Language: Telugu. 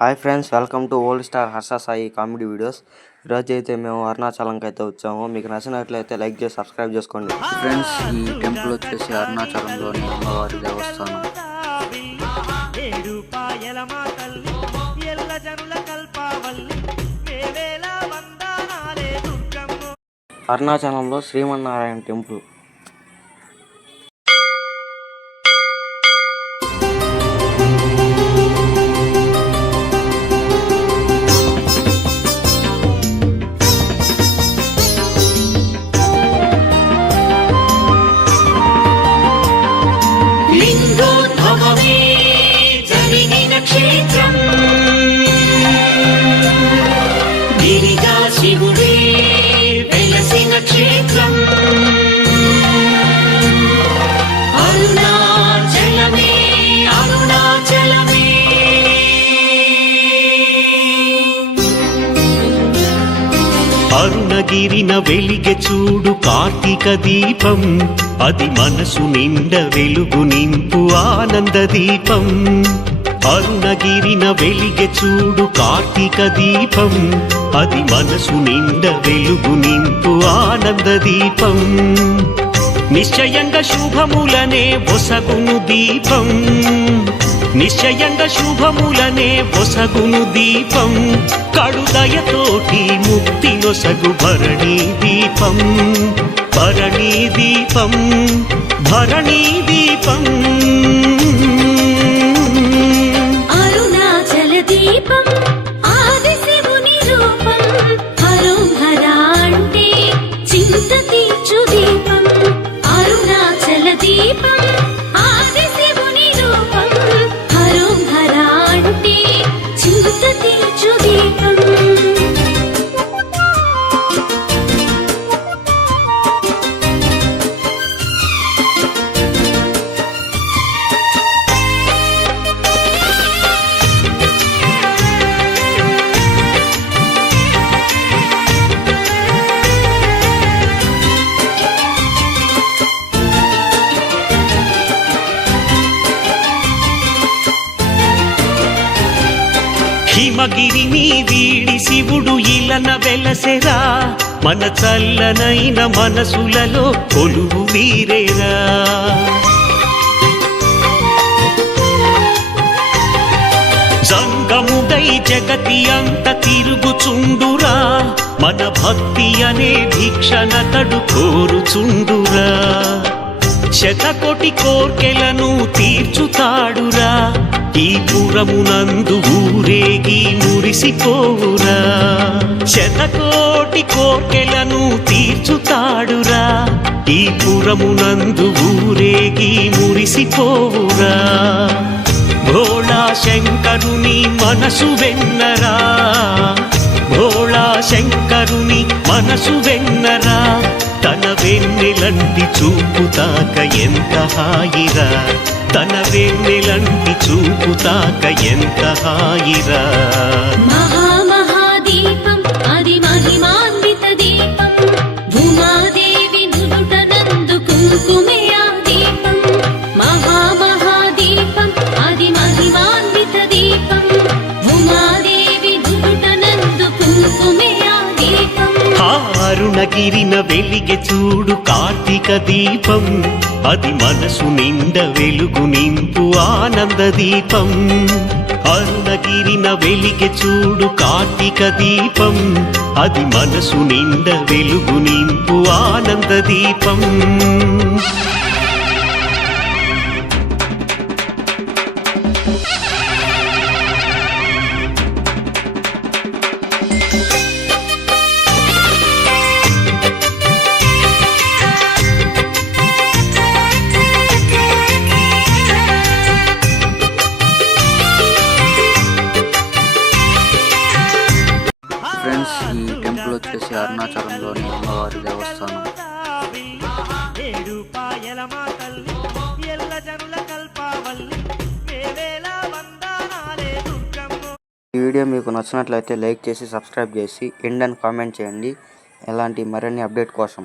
Hi friends, welcome to old star Harsha Sai comedy videos. ఈరోజు అయితే మేము అరుణాచలంకి అయితే వచ్చాము. మీకు నచ్చినట్లయితే లైక్ చేసి సబ్స్క్రైబ్ చేసుకోండి. ఫ్రెండ్స్, ఈ టెంపుల్ వచ్చేసి అరుణాచలంలోని అమ్మవారి దేవస్థానం. అరుణాచలంలో శ్రీమన్నారాయణ టెంపుల్. శివుడే వెలసిన క్షేత్రం అరుణాచలమే అరుణాచలమే. అరుణగిరిన వెలిగె చూడు కార్తీక దీపం, అది మనసు నిండ వెలుగు నింపు ఆనంద దీపం. అరుణగిరిన వెలిగె చూడు కార్తీక దీపం, అది మనసు నిండ వెలుగు నింపు ఆనంద దీపం. నిశ్చయంగా శుభములనే ఒసగును దీపం, నిశ్చయంగా శుభములనే ఒసగును దీపం. కడుదయతోటి ముక్తి నొసగు భరణీ దీపం, భరణీ దీపం, భరణీ దీపం. అరుణాచల దీపం ఆది శివుని రూపం, హరోహర అంటే చింత తీర్చు దీపం. అరుణాచల దీపం ఆది శివుని రూపం, హరోహర అంటే చింత తీర్చు దీపం. హిమగిరిని వీడి శివుడు ఇలన వెలసెరా, మన చల్లనైన మనసులలో కొలువు వీరేరా. సంగముడై జగతి అంత తిరుగుచుండురా, మన భక్తి అనే భిక్షణతడు కోరుచుండురా. శతకోటి కోర్కెలను తీర్చుతాడురా, ఈ పురమునందు ఊరేగి మురిసిపోవురా. శతకోటి కోర్కెలను తీర్చుతాడురా, ఈ పురమునందు ఊరేగి మురిసిపోవురా. భోళా శంకరుని మనసు వెన్నరా, భోళా శంకరుని మనసు వెన్నరా. తన వెన్నెలంటి చూపుతాక ఎంత హాయిరా, తన వెన్నెలంటి చూపుతాక ఎంత హాయిరా. మహామహాదీపం అది మహిమాన్విత దీపం, భూమాదేవి నుదుట నందు కుంకుమే ఆ దీపం. మహామహాదీపం అది మహిమాన్విత దీపం, భూమాదేవి నుదుట నందు కుంకుమే ఆ దీపం. అరుణగిరిన వెలిగె చూడు కార్తీక దీపం, అది మనసు నిండ వెలుగు నింపు ఆనంద దీపం. అరుణగిరిన వెలిగె చూడు కార్తీక దీపం, అది మనసు నిండ వెలుగు నింపు ఆనంద దీపం. ఫ్రెండ్స్, ఈ టెంపుల్ వచ్చేసి అరుణాచలంలోని అమ్మవారి దేవస్థానం. ఈ వీడియో మీకు నచ్చినట్లయితే లైక్ చేసి సబ్స్క్రైబ్ చేసి ఎండ్ అని కామెంట్ చేయండి, ఇలాంటి మరిన్ని అప్డేట్ కోసం.